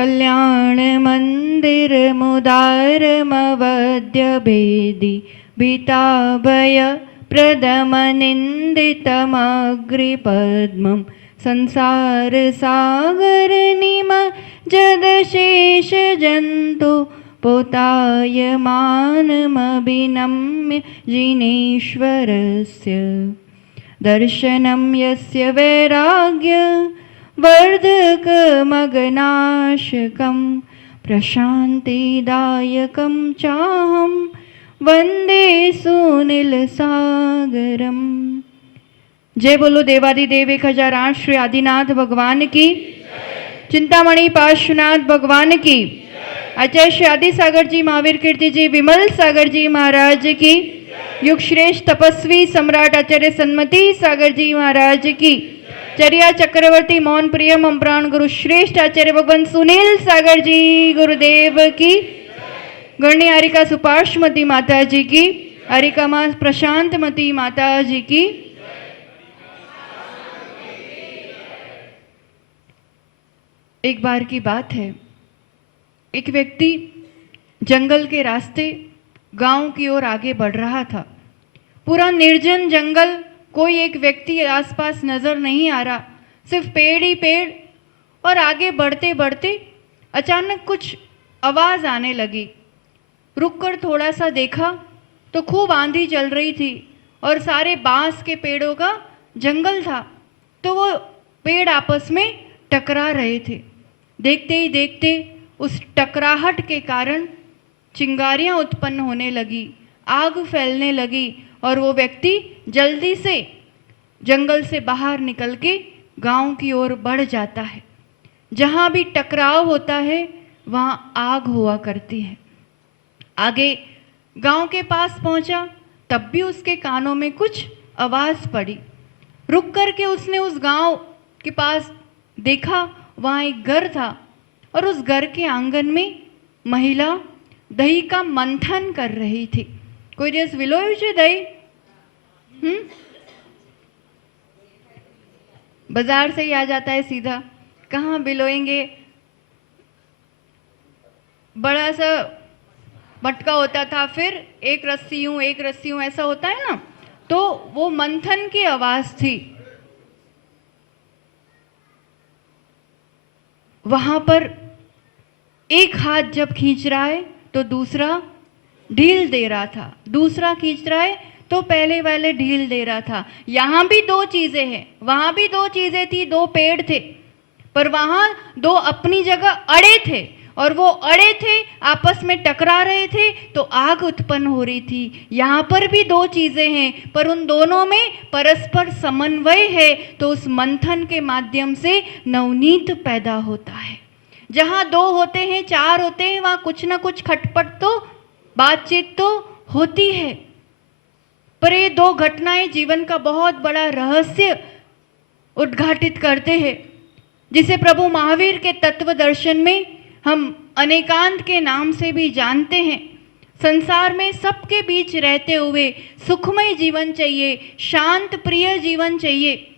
कल्याणमन्दिरमुदारमवद्यभेदि भीताभयप्रदमनिन्दितमग्रिपद्मं संसारसागरनिमज्जदशेषजन्तु पोतायमानमभिनम्य जिनेश्वरस्य दर्शनं यस्य वैराग्यवर्धकमगनाशकं प्रशान्तिदायकं चाहं वन्दे सुनीलसागरम्। जय बोलो देवादिदेव 1008 श्री आदिनाथ भगवान की, चिंतामणि पार्श्वनाथ भगवान की, आचार्य श्री आदि सागर जी, महावीर कीर्ति जी, विमल सागर जी महाराज की, युग श्रेष्ठ तपस्वी सम्राट आचार्य सन्मति सागर जी महाराज की, चर्या चक्रवर्ती मौन प्रिय मम प्राण गुरु श्रेष्ठ आचार्य भगवान सुनील सागर जी गुरुदेव की, गण्य हरिका सुपार्श्वमती माता जी की, हरिका मां प्रशांतमती माता जी की। एक बार की बात है, एक व्यक्ति जंगल के रास्ते गांव की ओर आगे बढ़ रहा था। पूरा निर्जन जंगल, कोई एक व्यक्ति आसपास नजर नहीं आ रहा, सिर्फ पेड़ ही पेड़। और आगे बढ़ते बढ़ते अचानक कुछ आवाज आने लगी। रुककर थोड़ा सा देखा तो खूब आंधी चल रही थी और सारे बांस के पेड़ों का जंगल था, तो वो पेड़ आपस में टकरा रहे थे। देखते ही देखते उस टकराहट के कारण चिंगारियां उत्पन्न होने लगी, आग फैलने लगी और वो व्यक्ति जल्दी से जंगल से बाहर निकल के गांव की ओर बढ़ जाता है। जहां भी टकराव होता है वहां आग हुआ करती है। आगे गांव के पास पहुंचा, तब भी उसके कानों में कुछ आवाज पड़ी। रुक कर के उसने उस गांव के पास देखा, वहाँ एक घर था और उस घर के आंगन में महिला दही का मंथन कर रही थी। कोई दिवस विलोયું છે दही? बाजार से ही आ जाता है सीधा, कहाँ बिलोएंगे। बड़ा सा मटका होता था, फिर एक रस्सी यूं एक रस्सी यूं, ऐसा होता है ना। तो वो मंथन की आवाज थी। वहां पर एक हाथ जब खींच रहा है तो दूसरा ढील दे रहा था, दूसरा खींच रहा है तो पहले वाले ढील दे रहा था। यहां भी दो चीजें हैं, वहां भी दो चीजें थी, दो पेड़ थे, पर वहां दो अपनी जगह अड़े थे और वो अड़े थे, आपस में टकरा रहे थे तो आग उत्पन्न हो रही थी। यहाँ पर भी दो चीजें हैं, पर उन दोनों में परस्पर समन्वय है, तो उस मंथन के माध्यम से नवनीत पैदा होता है। जहाँ दो होते हैं, चार होते हैं, वहाँ कुछ ना कुछ खटपट तो, बातचीत तो होती है। पर ये दो घटनाएं जीवन का बहुत बड़ा रहस्य उद्घाटित करते हैं, जिसे प्रभु महावीर के तत्व दर्शन में हम अनेकांत के नाम से भी जानते हैं। संसार में सबके बीच रहते हुए सुखमय जीवन चाहिए, शांत प्रिय जीवन चाहिए,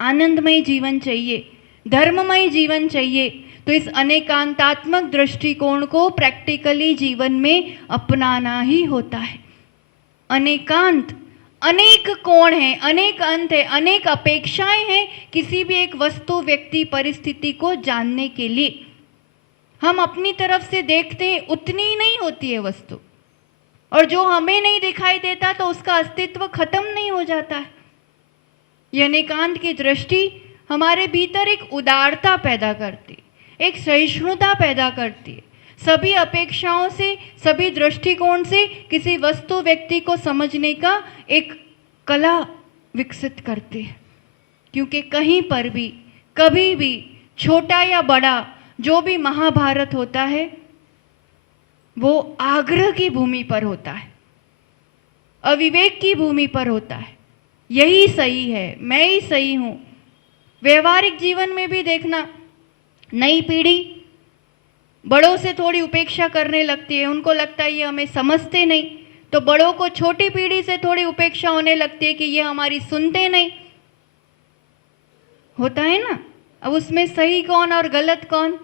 आनंदमय जीवन चाहिए, धर्ममय जीवन चाहिए। तो इस अनेकांतात्मक दृष्टिकोण को प्रैक्टिकली जीवन में अपनाना ही होता है। अनेकांत, अनेक कोण हैं, अनेक अंत है, अनेक अपेक्षाएं हैं किसी भी एक वस्तु, व्यक्ति, परिस्थिति को जानने के लिए। हम अपनी तरफ से देखते हैं, उतनी ही नहीं होती है वस्तु, और जो हमें नहीं दिखाई देता तो उसका अस्तित्व खत्म नहीं हो जाता है। ये अनेकांत की दृष्टि हमारे भीतर एक उदारता पैदा करती, एक सहिष्णुता पैदा करती है। सभी अपेक्षाओं से, सभी दृष्टिकोण से किसी वस्तु, व्यक्ति को समझने का एक कला विकसित करती है। क्योंकि कहीं पर भी, कभी भी, छोटा या बड़ा, जो भी महाभारत होता है वो आग्रह की भूमि पर होता है, अविवेक की भूमि पर होता है। यही सही है, मैं ही सही हूं। व्यवहारिक जीवन में भी देखना, नई पीढ़ी बड़ों से थोड़ी उपेक्षा करने लगती है, उनको लगता है ये हमें समझते नहीं, तो बड़ों को छोटी पीढ़ी से थोड़ी उपेक्षा होने लगती है कि ये हमारी सुनते नहीं। होता है ना। अब उसमें सही कौन और गलत कौन?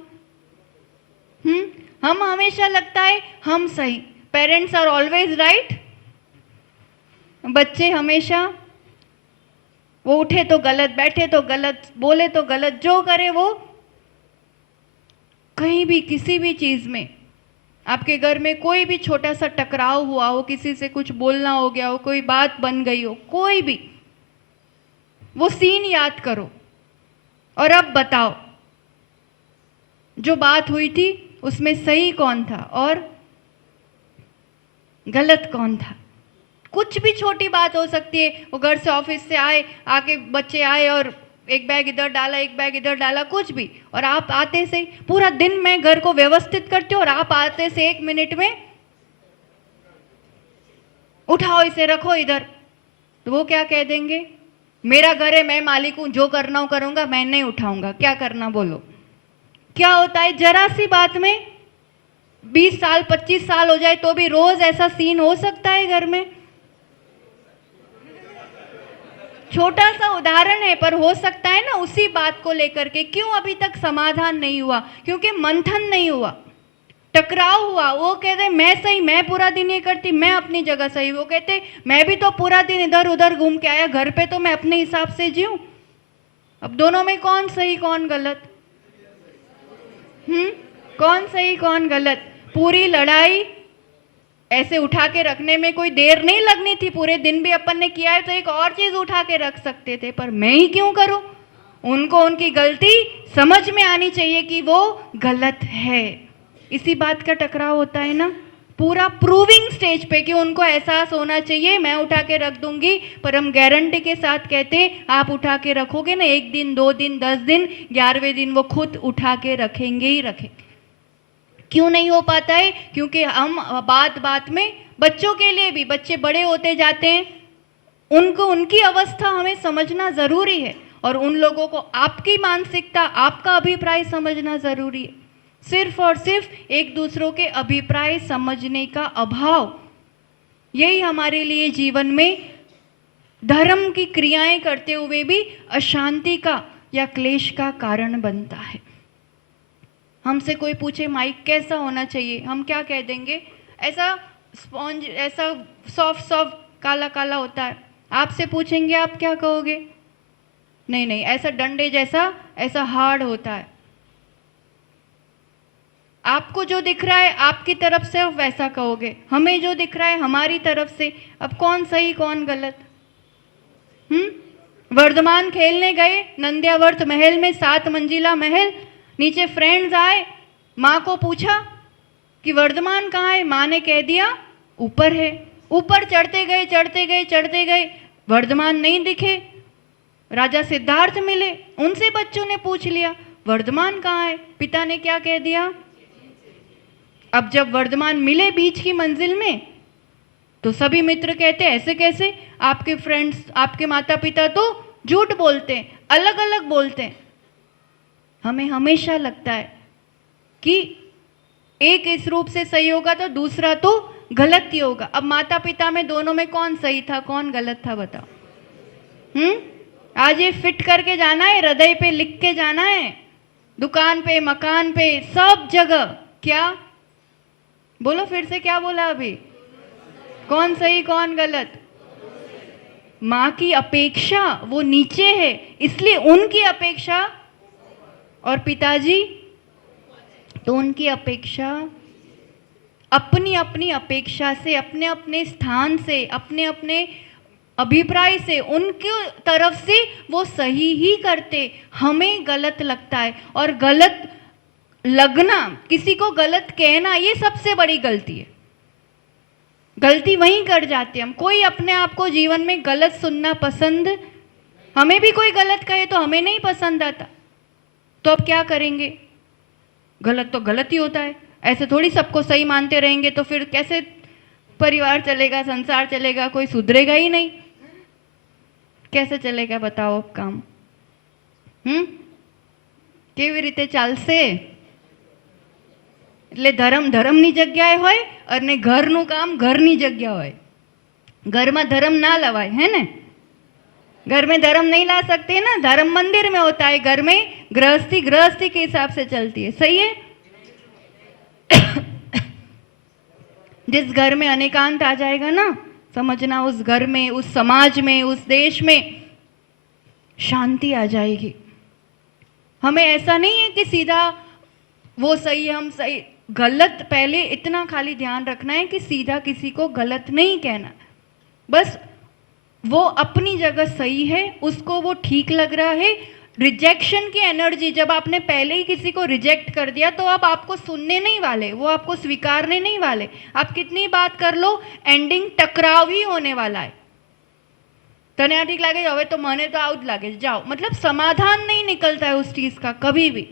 हम हमेशा लगता है हम सही, पेरेंट्स आर ऑलवेज राइट। बच्चे हमेशा वो उठे तो गलत, बैठे तो गलत, बोले तो गलत, जो करे वो। कहीं भी किसी भी चीज में, आपके घर में कोई भी छोटा सा टकराव हुआ हो, किसी से कुछ बोलना हो गया हो, कोई बात बन गई हो, कोई भी, वो सीन याद करो और अब बताओ जो बात हुई थी उसमें सही कौन था और गलत कौन था। कुछ भी छोटी बात हो सकती है। वो घर से ऑफिस से आए, आके बच्चे आए और एक बैग इधर डाला, एक बैग इधर डाला, कुछ भी, और आप आते से पूरा दिन मैं घर को व्यवस्थित करती हूँ और आप आते से 1 मिनट में उठाओ इसे, रखो इधर, तो वो क्या कह देंगे, मेरा घर है, मैं मालिक हूं, जो करना हो करूंगा, मैं नहीं उठाऊंगा, क्या करना बोलो। क्या होता है, जरा सी बात में 20 साल 25 साल हो जाए तो भी रोज ऐसा सीन हो सकता है घर में। छोटा सा उदाहरण है पर हो सकता है ना, उसी बात को लेकर के। क्यों अभी तक समाधान नहीं हुआ? क्योंकि मंथन नहीं हुआ, टकराव हुआ। वो कहते मैं सही, मैं पूरा दिन ये करती, मैं अपनी जगह सही। वो कहते मैं भी तो पूरा दिन इधर उधर घूम के आया, घर पे तो मैं अपने हिसाब से जीऊं। अब दोनों में कौन सही कौन गलत? कौन सही कौन गलत? पूरी लड़ाई ऐसे उठा के रखने में कोई देर नहीं लगनी थी। पूरे दिन भी अपन ने किया है तो एक और चीज उठा के रख सकते थे, पर मैं ही क्यों करूं? उनको उनकी गलती समझ में आनी चाहिए कि वो गलत है। इसी बात का टकराव होता है ना, पूरा प्रूविंग स्टेज पे, कि उनको एहसास होना चाहिए मैं उठा के रख दूंगी, पर हम गारंटी के साथ कहते आप उठा के रखोगे ना, 1 दिन 2 दिन 10 दिन, 11वें दिन वो खुद उठा के रखेंगे ही रखेंगे। क्यों नहीं हो पाता है? क्योंकि हम बात बात में, बच्चों के लिए भी, बच्चे बड़े होते जाते हैं, उनको उनकी अवस्था हमें समझना जरूरी है, और उन लोगों को आपकी मानसिकता, आपका अभिप्राय समझना जरूरी है। सिर्फ और सिर्फ एक दूसरों के अभिप्राय समझने का अभाव, यही हमारे लिए जीवन में धर्म की क्रियाएं करते हुए भी अशांति का या क्लेश का कारण बनता है। हमसे कोई पूछे माइक कैसा होना चाहिए, हम क्या कह देंगे? ऐसा स्पॉन्ज, ऐसा सॉफ्ट सॉफ्ट काला काला होता है। आपसे पूछेंगे आप क्या कहोगे? नहीं नहीं, ऐसा डंडे जैसा, ऐसा हार्ड होता है। आपको जो दिख रहा है आपकी तरफ से वैसा कहोगे, हमें जो दिख रहा है हमारी तरफ से। अब कौन सही कौन गलत? वर्धमान खेलने गए नंदियावर्त महल में, 7 मंजिला महल, नीचे फ्रेंड्स आए, माँ को पूछा कि वर्धमान कहाँ है? माँ ने कह दिया ऊपर है। ऊपर चढ़ते गए चढ़ते गए चढ़ते गए, वर्धमान नहीं दिखे। राजा सिद्धार्थ मिले, उनसे बच्चों ने पूछ लिया वर्धमान कहाँ है? पिता ने क्या कह दिया? अब जब वर्धमान मिले बीच की मंजिल में, तो सभी मित्र कहते ऐसे कैसे? आपके फ्रेंड्स, आपके माता पिता तो झूठ बोलते हैं, अलग अलग बोलते हैं। हमें हमेशा लगता है कि एक इस रूप से सही होगा तो दूसरा तो गलत ही होगा। अब माता पिता में दोनों में कौन सही था कौन गलत था बताओ? आज ये फिट करके जाना है, हृदय पे लिख के जाना है, दुकान पे, मकान पे, सब जगह। क्या बोलो फिर से, क्या बोला अभी? कौन सही कौन गलत? माँ की अपेक्षा वो नीचे है, इसलिए उनकी अपेक्षा, और पिताजी तो उनकी अपेक्षा, अपनी अपनी अपेक्षा से, अपने अपने स्थान से, अपने अपने अभिप्राय से, उनके तरफ से वो सही ही करते। हमें गलत लगता है, और गलत लगना, किसी को गलत कहना, ये सबसे बड़ी गलती है। गलती वहीं कर जाते हम। कोई अपने आप को जीवन में गलत सुनना पसंद, हमें भी कोई गलत कहे तो हमें नहीं पसंद आता, तो अब क्या करेंगे? गलत तो गलत ही होता है। ऐसे थोड़ी सबको सही मानते रहेंगे तो फिर कैसे परिवार चलेगा, संसार चलेगा? कोई सुधरेगा ही नहीं। कैसे चलेगा बताओ अब काम? કેવી રીતે ચાલશે? એટલે ધર્મ ધર્મની જગ્યાએ હોય અને ઘરનું કામ ઘરની જગ્યા હોય। ઘરમાં ધર્મ ના લવાય, है ना? घर में धर्म नहीं ला सकते ना, धर्म मंदिर में होता है, घर में गृहस्थी गृहस्थी के हिसाब से चलती है। सही है? जिस घर में अनेकांत आ जाएगा ना, समझना उस घर में, उस समाज में, उस देश में शांति आ जाएगी। हमें ऐसा नहीं है कि सीधा वो सही हम सही, गलत पहले इतना खाली ध्यान रखना है कि सीधा किसी को गलत नहीं कहना, बस वो अपनी जगह सही है, उसको वो ठीक लग रहा है। रिजेक्शन की एनर्जी, जब आपने पहले ही किसी को रिजेक्ट कर दिया तो अब आपको सुनने नहीं वाले, वो आपको स्वीकारने नहीं वाले। आप कितनी बात कर लो, एंडिंग टकराव ही होने वाला है। तने आ ठीक लगे, हवे तो मने तो आउट लगे, जाओ, मतलब समाधान नहीं निकलता है उस चीज का कभी भी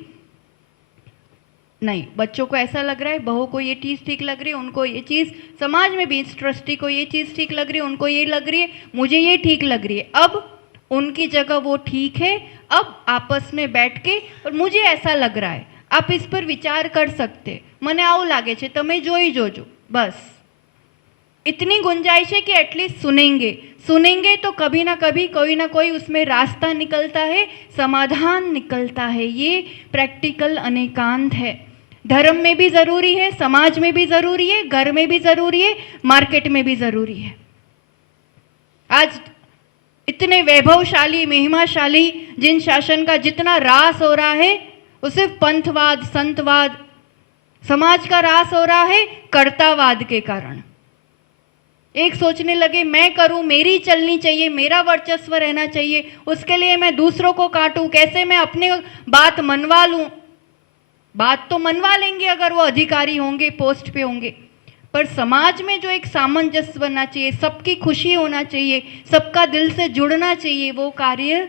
नहीं। बच्चों को ऐसा लग रहा है, बहू को ये चीज़ ठीक लग रही है, उनको ये चीज़, समाज में भी ट्रस्टी को ये चीज़ ठीक लग रही है, उनको ये लग रही है, मुझे ये ठीक लग रही है। अब उनकी जगह वो ठीक है, अब आपस में बैठ के, और मुझे ऐसा लग रहा है, आप इस पर विचार कर सकते, मने आવું लागे छे, तमे जोई जोजो, बस इतनी गुंजाइश है कि एटलीस्ट सुनेंगे तो कभी ना कभी कोई ना कोई उसमें रास्ता निकलता है, समाधान निकलता है। ये प्रैक्टिकल अनेकांत है। धर्म में भी ज़रूरी है, समाज में भी ज़रूरी है, घर में भी ज़रूरी है, मार्केट में भी ज़रूरी है। आज इतने वैभवशाली, महिमाशाली जिन शासन का जितना रास हो रहा है, वो सिर्फ पंथवाद, संतवाद, समाज का रास हो रहा है कर्तावाद के कारण। एक सोचने लगे मैं करूं, मेरी चलनी चाहिए, मेरा वर्चस्व रहना चाहिए, उसके लिए मैं दूसरों को काटूं, कैसे मैं अपने बात मनवा लूं। बात तो मनवा लेंगे अगर वो अधिकारी होंगे, पोस्ट पे होंगे, पर समाज में जो एक सामंजस्य बनना चाहिए, सबकी खुशी होना चाहिए, सबका दिल से जुड़ना चाहिए, वो कार्य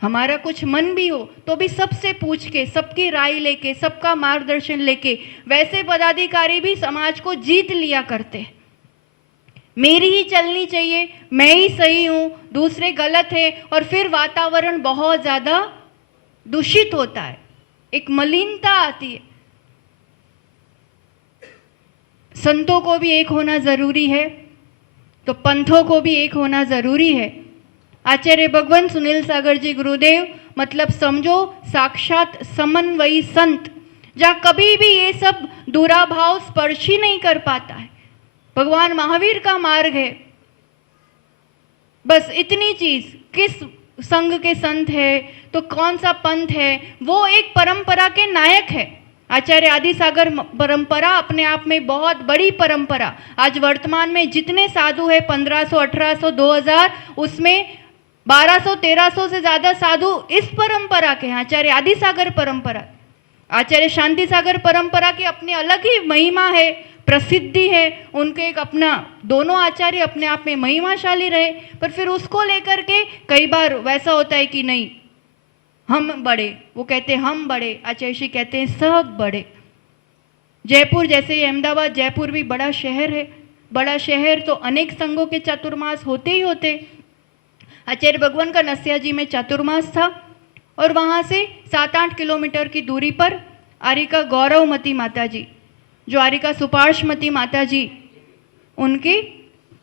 हमारा कुछ मन भी हो तो भी सबसे पूछ के, सबकी राय लेके, सबका मार्गदर्शन लेके, वैसे पदाधिकारी भी समाज को जीत लिया करते। मेरी ही चलनी चाहिए, मैं ही सही हूँ, दूसरे गलत है, और फिर वातावरण बहुत ज़्यादा दूषित होता है, एक मलिनता आती है। संतों को भी एक होना ज़रूरी है, तो पंथों को भी एक होना ज़रूरी है। आचार्य भगवान सुनील सागर जी गुरुदेव, मतलब समझो साक्षात समन्वयी संत, जहाँ कभी भी ये सब दुराभाव स्पर्श ही नहीं कर पाता है। भगवान महावीर का मार्ग है। बस इतनी चीज, किस संघ के संत है तो कौन सा पंथ है, वो एक परंपरा के नायक है। आचार्य आदि सागर परंपरा अपने आप में बहुत बड़ी परंपरा। आज वर्तमान में जितने साधु है 1500, 1800, 2000, उसमें 1200, 1300 से ज़्यादा साधु इस परंपरा के हैं, आचार्य आदि सागर परंपरा। आचार्य शांति सागर परंपरा की अपनी अलग ही महिमा है, प्रसिद्धि है, उनके एक अपना, दोनों आचार्य अपने आप में महिमाशाली रहे, पर फिर उसको लेकर के कई बार वैसा होता है कि नहीं हम बड़े, वो कहते हैं हम बड़े, आचार्य श्री कहते हैं सब बड़े। जयपुर जैसे ही, अहमदाबाद, जयपुर भी बड़ा शहर है, बड़ा शहर तो अनेक संघों के चातुर्मास होते ही होते। आचार्य भगवान का नस्या जी में चातुर्मास था, और वहाँ से 7-8 किलोमीटर की दूरी पर आरिका गौरवमती माता जी, जो आरिका सुपार्शमती माता जी, उनके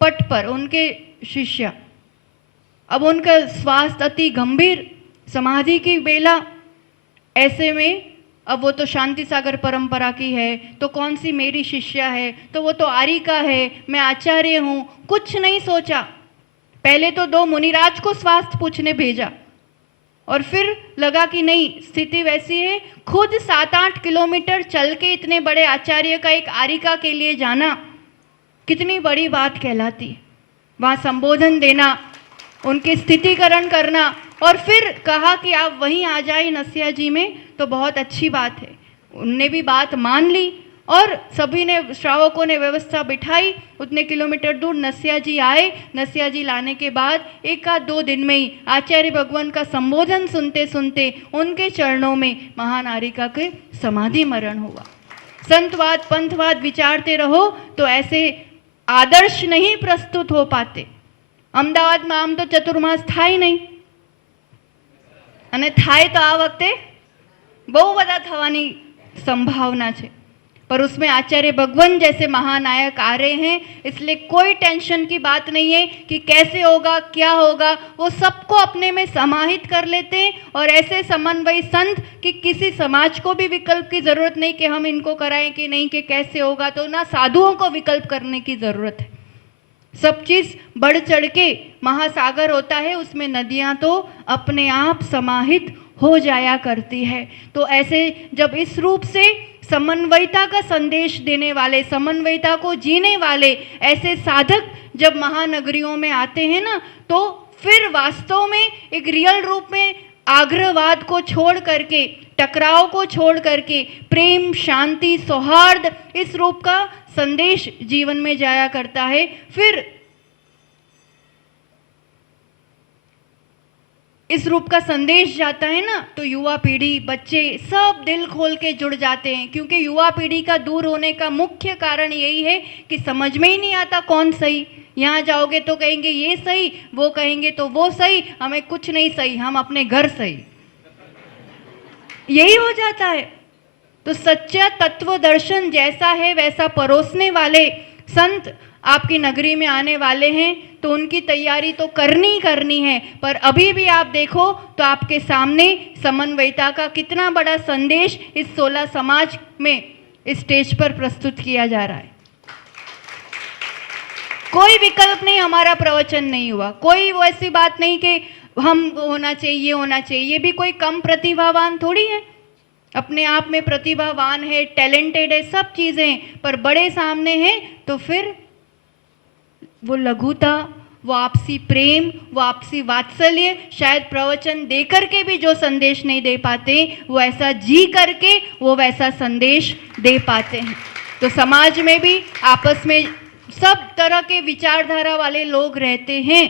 पट पर उनके शिष्य, अब उनका स्वास्थ्य अति गंभीर, समाधि की बेला, ऐसे में अब वो तो शांति सागर परंपरा की है, तो कौन सी मेरी शिष्या है, तो वो तो आरिका है, मैं आचार्य हूँ, कुछ नहीं सोचा। पहले तो 2 मुनिराज को स्वास्थ्य पूछने भेजा, और फिर लगा कि नहीं, स्थिति वैसी है, खुद 7-8 किलोमीटर चल के इतने बड़े आचार्य का एक आरिका के लिए जाना कितनी बड़ी बात कहलाती। वहाँ संबोधन देना, उनकी स्थितिकरण करना, और फिर कहा कि आप वहीं आ जाए नस्या जी में, तो बहुत अच्छी बात है। उनने भी बात मान ली, और सभी ने, श्रावकों ने व्यवस्था बिठाई, उतने किलोमीटर दूर नस्या जी आए। नस्या जी लाने के बाद 1-2 दिन में ही आचार्य भगवान का संबोधन सुनते सुनते उनके चरणों में महान आरिका के समाधि मरण हुआ। संतवाद, पंथवाद विचारते रहो तो ऐसे आदर्श नहीं प्रस्तुत हो पाते। अमदावाद में आम तो चतुर्मास थाय नहीं, અને થાય તો આ વખતે બહુ બધા થવાની સંભાવના છે, पर उसमें आचार्य भगवंत जैसे महानायक आ रहे हैं, इसलिए कोई टेंशन की बात नहीं है कि कैसे होगा क्या होगा। वो सबको अपने में समाहित कर लेते हैं और ऐसे समन्वयी संत कि किसी समाज को भी विकल्प की जरूरत नहीं कि हम इनको कराएं कि नहीं कि कैसे होगा, तो ना साधुओं को विकल्प करने की जरूरत है। सब चीज बढ़ चढ़ के महासागर होता है, उसमें नदियां तो अपने आप समाहित हो जाया करती है। तो ऐसे जब इस रूप से समन्वयता का संदेश देने वाले, समन्वयता को जीने वाले ऐसे साधक जब महानगरियों में आते हैं ना, तो फिर वास्तव में एक रियल रूप में आग्रहवाद को छोड़ करके, टकराव को छोड़ करके प्रेम, शांति, सौहार्द इस रूप का संदेश जीवन में जाया करता है। फिर इस रूप का संदेश जाता है ना, तो युवा पीढ़ी, बच्चे सब दिल खोल के जुड़ जाते हैं। क्योंकि युवा पीढ़ी का दूर होने का मुख्य कारण यही है कि समझ में ही नहीं आता कौन सही। यहाँ जाओगे तो कहेंगे ये सही, वो कहेंगे तो वो सही, हमें कुछ नहीं सही, हम अपने घर सही, यही हो जाता है। तो सच्चा तत्व दर्शन जैसा है वैसा परोसने वाले संत आपकी नगरी में आने वाले हैं, तो उनकी तैयारी तो करनी है। पर अभी भी आप देखो तो आपके सामने समन्वयता का कितना बड़ा संदेश इस 16 समाज में इस स्टेज पर प्रस्तुत किया जा रहा है। कोई विकल्प नहीं, हमारा प्रवचन नहीं हुआ, कोई वो ऐसी बात नहीं कि हम होना चाहिए होना चाहिए। ये भी कोई कम प्रतिभावान थोड़ी है, अपने आप में प्रतिभावान है, टैलेंटेड है, सब चीजें, पर बड़े सामने हैं तो फिर वो लघुता, वो आपसी प्रेम, वो आपसी वात्सल्य, शायद प्रवचन दे करके भी जो संदेश नहीं दे पाते, वो ऐसा जी करके वो वैसा संदेश दे पाते हैं। तो समाज में भी आपस में सब तरह के विचारधारा वाले लोग रहते हैं।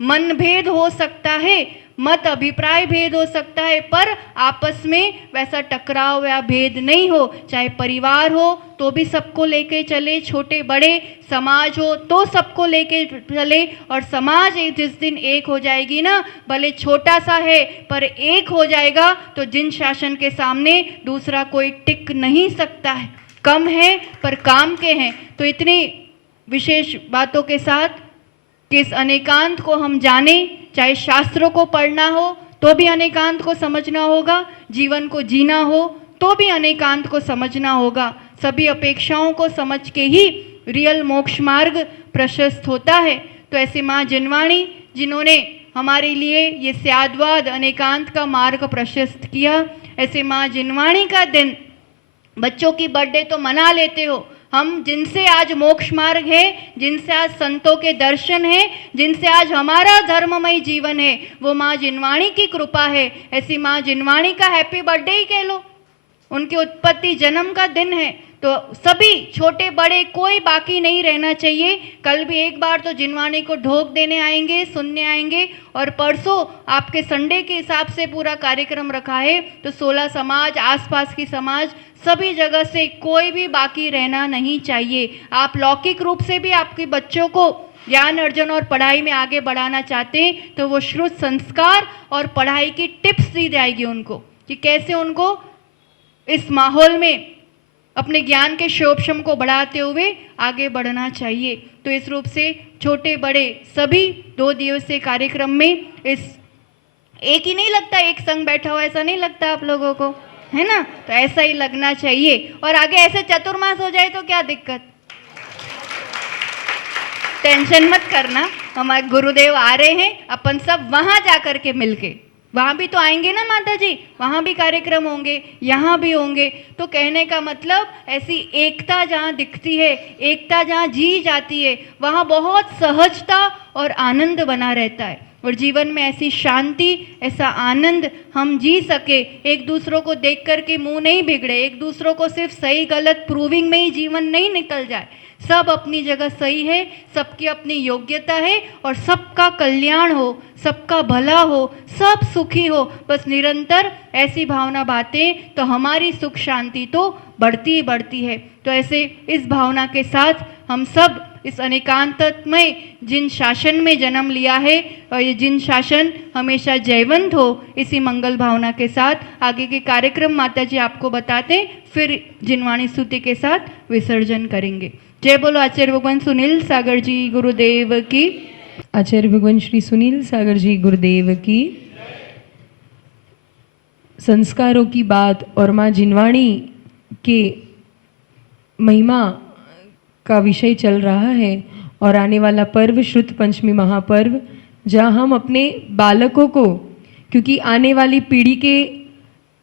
मनभेद हो सकता है, मत अभिप्राय भेद हो सकता है, पर आपस में वैसा टकराव या भेद नहीं हो। चाहे परिवार हो तो भी सबको लेके चले, छोटे बड़े समाज हो तो सबको लेके चले। और समाज जिस दिन एक हो जाएगी ना, भले छोटा सा है पर एक हो जाएगा, तो जिन शासन के सामने दूसरा कोई टिक नहीं सकता है। कम है पर काम के हैं। तो इतनी विशेष बातों के साथ कि इस अनेकांत को हम जाने, चाहे शास्त्रों को पढ़ना हो तो भी अनेकांत को समझना होगा, जीवन को जीना हो तो भी अनेकांत को समझना होगा। सभी अपेक्षाओं को समझ के ही रियल मोक्ष मार्ग प्रशस्त होता है। तो ऐसे माँ जिनवाणी जिन्होंने हमारे लिए ये स्याद्वाद अनेकांत का मार्ग प्रशस्त किया, ऐसे माँ जिनवाणी का दिन, बच्चों की बर्थडे तो मना लेते हो, हम जिनसे आज मोक्ष मार्ग है, जिनसे आज संतों के दर्शन है, जिनसे आज हमारा धर्ममय जीवन है, वो माँ जिनवाणी की कृपा है। ऐसी माँ जिनवाणी का हैप्पी बर्थडे ही कह लो, उनकी उत्पत्ति जन्म का दिन है। तो सभी छोटे बड़े कोई बाकी नहीं रहना चाहिए। कल भी एक बार तो जिनवाणी को ढोक देने आएंगे, सुनने आएंगे, और परसों आपके संडे के हिसाब से पूरा कार्यक्रम रखा है। तो 16 समाज, आसपास की समाज, सभी जगह से कोई भी बाकी रहना नहीं चाहिए। आप लौकिक रूप से भी आपके बच्चों को ज्ञान अर्जन और पढ़ाई में आगे बढ़ाना चाहते हैं तो वो श्रुत संस्कार और पढ़ाई की टिप्स दी जाएगी उनको कि कैसे उनको इस माहौल में अपने ज्ञान के शोभशम को बढ़ाते हुए आगे बढ़ना चाहिए। तो इस रूप से छोटे बड़े सभी 2 दिवसीय कार्यक्रम में इस एक ही नहीं लगता, एक संग बैठा हुआ ऐसा नहीं लगता आप लोगों को, है ना? तो ऐसा ही लगना चाहिए। और आगे ऐसे चतुर्मास हो जाए तो क्या दिक्कत, टेंशन मत करना, हमारे गुरुदेव आ रहे हैं, अपन सब वहां जाकर के मिलके, वहां भी तो आएंगे ना माता जी, वहां भी कार्यक्रम होंगे, यहाँ भी होंगे। तो कहने का मतलब ऐसी एकता जहाँ दिखती है, एकता जहाँ जी जाती है, वहाँ बहुत सहजता और आनंद बना रहता है। और जीवन में ऐसी शांति, ऐसा आनंद हम जी सके, एक दूसरों को देख कर के मुंह नहीं बिगड़े, एक दूसरों को सिर्फ सही गलत प्रूविंग में ही जीवन नहीं निकल जाए। सब अपनी जगह सही है, सबकी अपनी योग्यता है, और सबका कल्याण हो, सबका भला हो, सब सुखी हो, बस निरंतर ऐसी भावना बातें, तो हमारी सुख शांति तो बढ़ती ही बढ़ती है। तो ऐसे इस भावना के साथ हम सब इस अनेकांतमय जिन शासन में जन्म लिया है और ये जिन शासन हमेशा जयवंत हो, इसी मंगल भावना के साथ आगे के कार्यक्रम माता जी आपको बताते, फिर जिनवाणी स्तुति के साथ विसर्जन करेंगे। जय बोलो आचार्य भगवान सुनील सागर जी गुरुदेव की। आचार्य भगवान श्री सुनील सागर जी गुरुदेव की। संस्कारों की बात और माँ जिनवाणी के महिमा का विषय चल रहा है और आने वाला पर्व श्रुत पंचमी महापर्व, जहाँ हम अपने बालकों को, क्योंकि आने वाली पीढ़ी के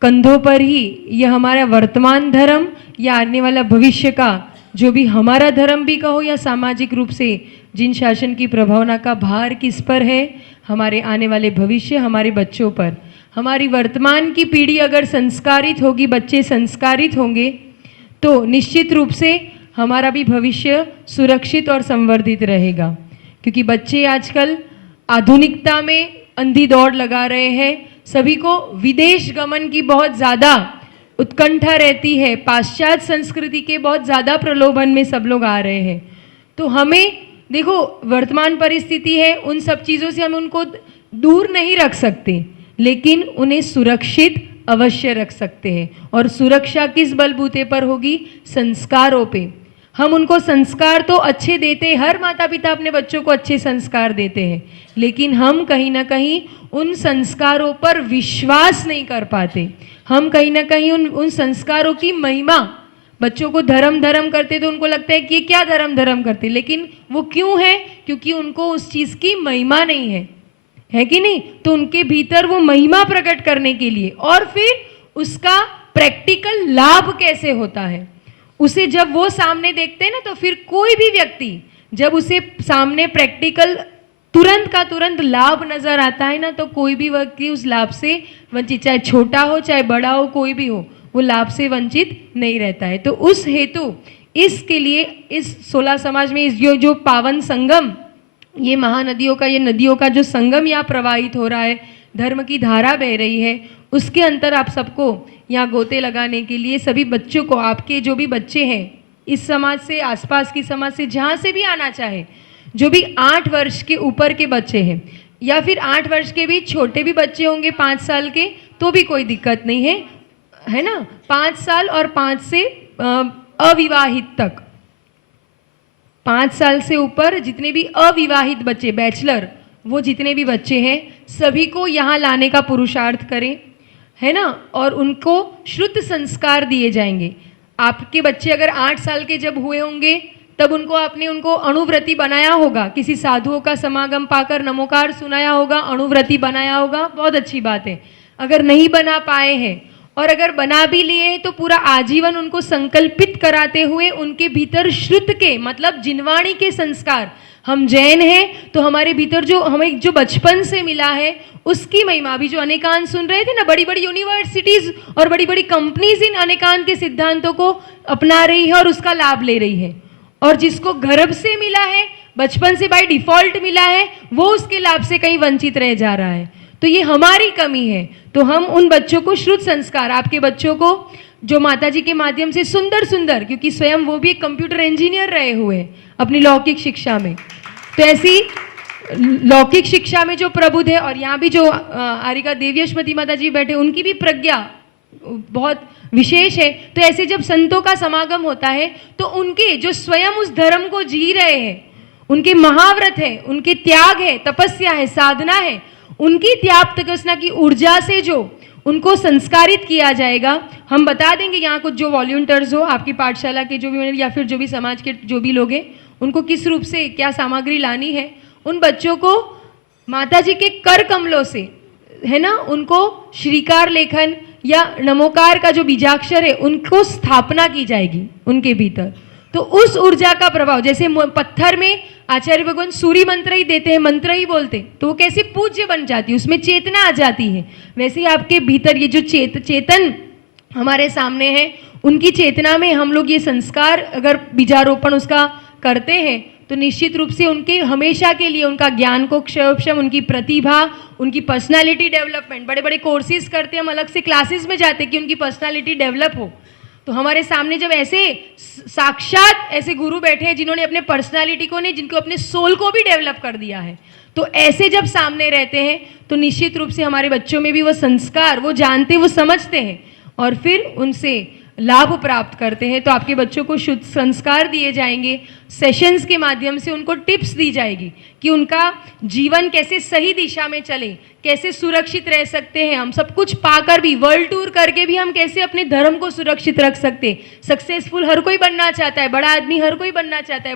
कंधों पर ही यह हमारा वर्तमान धर्म या आने वाला भविष्य का जो भी हमारा धर्म भी कहो या सामाजिक रूप से जिन शासन की प्रभावना का भार किस पर है, हमारे आने वाले भविष्य, हमारे बच्चों पर। हमारी वर्तमान की पीढ़ी अगर संस्कारित होगी, बच्चे संस्कारित होंगे, तो निश्चित रूप से हमारा भी भविष्य सुरक्षित और संवर्धित रहेगा। क्योंकि बच्चे आजकल आधुनिकता में अंधी दौड़ लगा रहे हैं, सभी को विदेश गमन की बहुत ज़्यादा उत्कंठा रहती है, पाश्चात्य संस्कृति के बहुत ज़्यादा प्रलोभन में सब लोग आ रहे हैं। तो हमें देखो, वर्तमान परिस्थिति है, उन सब चीज़ों से हम उनको दूर नहीं रख सकते, लेकिन उन्हें सुरक्षित अवश्य रख सकते हैं। और सुरक्षा किस बलबूते पर होगी? संस्कारों पे। हम उनको संस्कार तो अच्छे देते हैं, हर माता पिता अपने बच्चों को अच्छे संस्कार देते हैं, लेकिन हम कहीं ना कहीं उन संस्कारों पर विश्वास नहीं कर पाते। हम कहीं ना कहीं उन संस्कारों की महिमा, बच्चों को धर्म धर्म करते तो उनको लगता है कि ये क्या धर्म धर्म करते, लेकिन वो क्यों है? क्योंकि उनको उस चीज़ की महिमा नहीं है कि नहीं? तो उनके भीतर वो महिमा प्रकट करने के लिए, और फिर उसका प्रैक्टिकल लाभ कैसे होता है, उसे जब वो सामने देखते हैं ना, तो फिर कोई भी व्यक्ति जब उसे सामने प्रैक्टिकल तुरंत का तुरंत लाभ नजर आता है ना, तो कोई भी व्यक्ति उस लाभ से वंचित, चाहे छोटा हो चाहे बड़ा हो, कोई भी हो, वो लाभ से वंचित नहीं रहता है। तो उस हेतु इसके लिए इस 16 समाज में इस जो पावन संगम, ये महानदियों का, ये नदियों का जो संगम यहाँ प्रवाहित हो रहा है, धर्म की धारा बह रही है, उसके अंतर आप सबको यहाँ गोते लगाने के लिए सभी बच्चों को, आपके जो भी बच्चे हैं इस समाज से, आसपास की समाज से, जहाँ से भी आना चाहे, जो भी 8 वर्ष के ऊपर के बच्चे हैं या फिर 8 वर्ष के भी छोटे भी बच्चे होंगे 5 साल के, तो भी कोई दिक्कत नहीं है ना। 5 साल और 5 से अविवाहित तक, 5 साल से ऊपर जितने भी अविवाहित बच्चे, बैचलर, वो जितने भी बच्चे हैं, सभी को यहाँ लाने का पुरुषार्थ करें, है ना। और उनको श्रुत संस्कार दिए जाएंगे। आपके बच्चे अगर 8 साल के जब हुए होंगे, तब आपने उनको अणुव्रती बनाया होगा, किसी साधुओं का समागम पाकर नमोकार सुनाया होगा, अणुव्रती बनाया होगा, बहुत अच्छी बात है। अगर नहीं बना पाए हैं और अगर बना भी लिए हैं, तो पूरा आजीवन उनको संकल्पित कराते हुए उनके भीतर श्रुत के, मतलब जिनवाणी के संस्कार, हम जैन हैं तो हमारे भीतर जो हमें जो बचपन से मिला है उसकी महिमा, अभी जो अनेकांत सुन रहे थे ना, बड़ी बड़ी यूनिवर्सिटीज और बड़ी बड़ी कंपनीज इन अनेकांत के सिद्धांतों को अपना रही है और उसका लाभ ले रही है। और जिसको गर्भ से मिला है, बचपन से बाय डिफॉल्ट मिला है, वो उसके लाभ से कहीं वंचित रह जा रहा है। तो ये हमारी कमी है। तो हम उन बच्चों को श्रुत संस्कार, आपके बच्चों को जो माताजी के माध्यम से सुंदर सुंदर, क्योंकि स्वयं वो भी एक कंप्यूटर इंजीनियर रहे हुए हैं अपनी लौकिक शिक्षा में, तो ऐसी लौकिक शिक्षा में जो प्रबुद्ध है, और यहाँ भी जो आरिका देवी अश्वती माता जी बैठे, उनकी भी प्रज्ञा बहुत विशेष है। तो ऐसे जब संतों का समागम होता है, तो उनके जो स्वयं उस धर्म को जी रहे हैं, उनके महाव्रत है, उनके त्याग है, तपस्या है, साधना है, उनकी त्याग तपस्या की ऊर्जा से जो उनको संस्कारित किया जाएगा। हम बता देंगे यहाँ कुछ जो वॉल्यूंटियर्स हो, आपकी पाठशाला के जो भी, या फिर जो भी समाज के जो भी लोग हैं, उनको किस रूप से क्या सामग्री लानी है, उन बच्चों को माताजी के कर कमलों से, है ना, उनको श्रीकार लेखन या नमोकार का जो बीजाक्षर है, उनको स्थापना की जाएगी उनके भीतर। तो उस ऊर्जा का प्रभाव, जैसे पत्थर में आचार्य भगवान सूर्य मंत्र ही देते हैं, मंत्र ही बोलते, तो वो कैसे पूज्य बन जाती है, उसमें चेतना आ जाती है। वैसे ही आपके भीतर ये जो चेतन हमारे सामने है, उनकी चेतना में हम लोग ये संस्कार अगर बीजारोपण उसका करते हैं, तो निश्चित रूप से उनके हमेशा के लिए उनका ज्ञान को क्षम, उनकी प्रतिभा, उनकी पर्सनालिटी डेवलपमेंट, बड़े बड़े कोर्सेज करते हैं, हम अलग से क्लासेस में जाते हैं कि उनकी पर्सनालिटी डेवलप हो, तो हमारे सामने जब ऐसे साक्षात ऐसे गुरु बैठे हैं जिन्होंने अपने पर्सनालिटी को नहीं, जिनको अपने सोल को भी डेवलप कर दिया है, तो ऐसे जब सामने रहते हैं तो निश्चित रूप से हमारे बच्चों में भी वो संस्कार, वो जानते, वो समझते हैं और फिर उनसे लाभ प्राप्त करते हैं। तो आपके बच्चों को शुद्ध संस्कार दिए जाएंगे, सेशंस के माध्यम से उनको टिप्स दी जाएगी कि उनका जीवन कैसे सही दिशा में चले, कैसे सुरक्षित रह सकते हैं। हम सब कुछ पाकर भी, वर्ल्ड टूर करके भी हम कैसे अपने धर्म को सुरक्षित रख सकते हैं। सक्सेसफुल हर कोई बनना चाहता है, बड़ा आदमी हर कोई बनना चाहता है,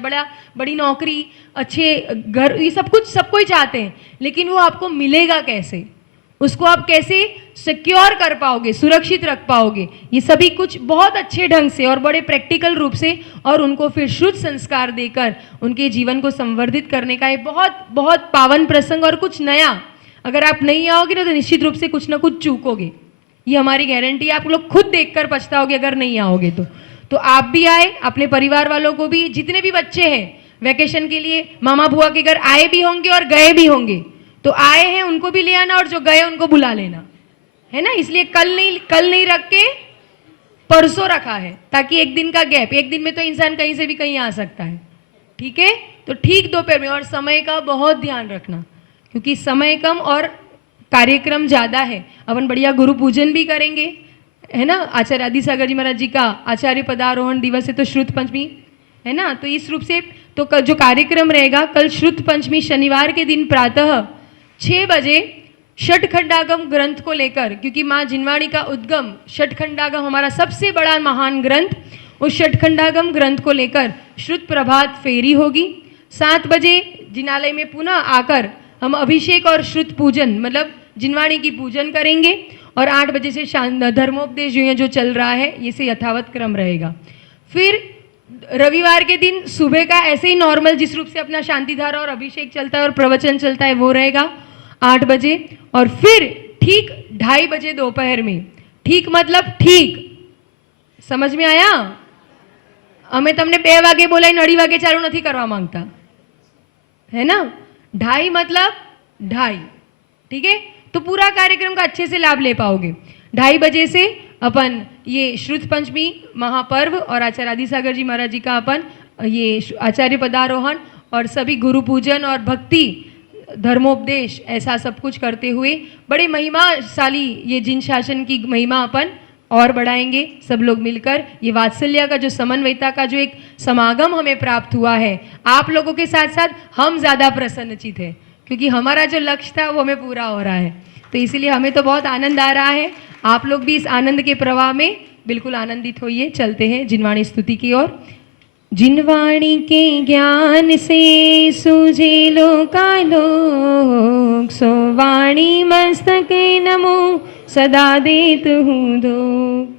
बड़ी नौकरी, अच्छे घर, ये सब कुछ सब कोई चाहते हैं, लेकिन वो आपको मिलेगा कैसे, उसको आप कैसे सिक्योर कर पाओगे, सुरक्षित रख पाओगे, ये सभी कुछ बहुत अच्छे ढंग से और बड़े प्रैक्टिकल रूप से और उनको फिर शुद्ध संस्कार देकर उनके जीवन को संवर्धित करने का एक बहुत बहुत पावन प्रसंग और कुछ नया। अगर आप नहीं आओगे ना तो निश्चित रूप से कुछ ना कुछ चूकोगे, ये हमारी गारंटी है। आप लोग खुद देखकर पछताओगे अगर नहीं आओगे तो आप भी आए, अपने परिवार वालों को भी, जितने भी बच्चे हैं वैकेशन के लिए मामा बुआ के घर आए भी होंगे और गए भी होंगे, तो आए हैं उनको भी ले आना और जो गए उनको बुला लेना, है ना। इसलिए कल नहीं रख के परसों रखा है, ताकि एक दिन का गैप, एक दिन में तो इंसान कहीं से भी कहीं आ सकता है, ठीक है। तो ठीक दोपहर में, और समय का बहुत ध्यान रखना क्योंकि समय कम और कार्यक्रम ज़्यादा है। अपन बढ़िया गुरु पूजन भी करेंगे, है ना। आचार्य आदि सागर जी महाराज जी का आचार्य पदारोहण दिवस है तो श्रुत पंचमी, है ना। तो इस रूप से तो कल जो कार्यक्रम रहेगा, कल श्रुत पंचमी शनिवार के दिन प्रातः 6 बजे षटखंडागम ग्रंथ को लेकर, क्योंकि माँ जिनवाणी का उद्गम षटखंडागम हमारा सबसे बड़ा महान ग्रंथ, उस षटखंडागम ग्रंथ को लेकर श्रुत प्रभात फेरी होगी। 7 बजे जिनालय में पुनः आकर हम अभिषेक और श्रुत पूजन, मतलब जिनवाणी की पूजन करेंगे और 8 बजे से धर्मोपदेश जो चल रहा है ये से यथावत क्रम रहेगा। फिर रविवार के दिन सुबह का ऐसे ही नॉर्मल जिस रूप से अपना शांतिधारा और अभिषेक चलता है और प्रवचन चलता है वो रहेगा 8 बजे, और फिर ठीक 2:30 बजे दोपहर में, ठीक मतलब ठीक, समझ में आया। અમે તમને 2 વાગે બોલાઈને 2:30 વાગે ચાલુ નથી કરવા માંગતા, है ना। 2:30 मतलब 2:30, ठीक है। तो पूरा कार्यक्रम का अच्छे से लाभ ले पाओगे। 2:30 बजे से अपन ये श्रुत पंचमी महापर्व और आचार्य आदि सागर जी महाराज जी का अपन ये आचार्य पदारोहण और सभी गुरु पूजन और भक्ति धर्मोपदेश ऐसा सब कुछ करते हुए बड़े महिमाशाली ये जिन शासन की महिमा अपन और बढ़ाएंगे सब लोग मिलकर। ये वात्सल्य का जो समन्वयता का जो एक समागम हमें प्राप्त हुआ है, आप लोगों के साथ साथ हम ज़्यादा प्रसन्नचित हैं क्योंकि हमारा जो लक्ष्य था वो हमें पूरा हो रहा है। तो इसीलिए हमें तो बहुत आनंद आ रहा है। आप लोग भी इस आनंद के प्रवाह में बिल्कुल आनंदित होइए। चलते हैं जिनवाणी स्तुति की ओर। जिनवाणी के ज्ञान से सूझे लोकालोक, सो वाणी मस्तक नमो सदा देत हूँ दो।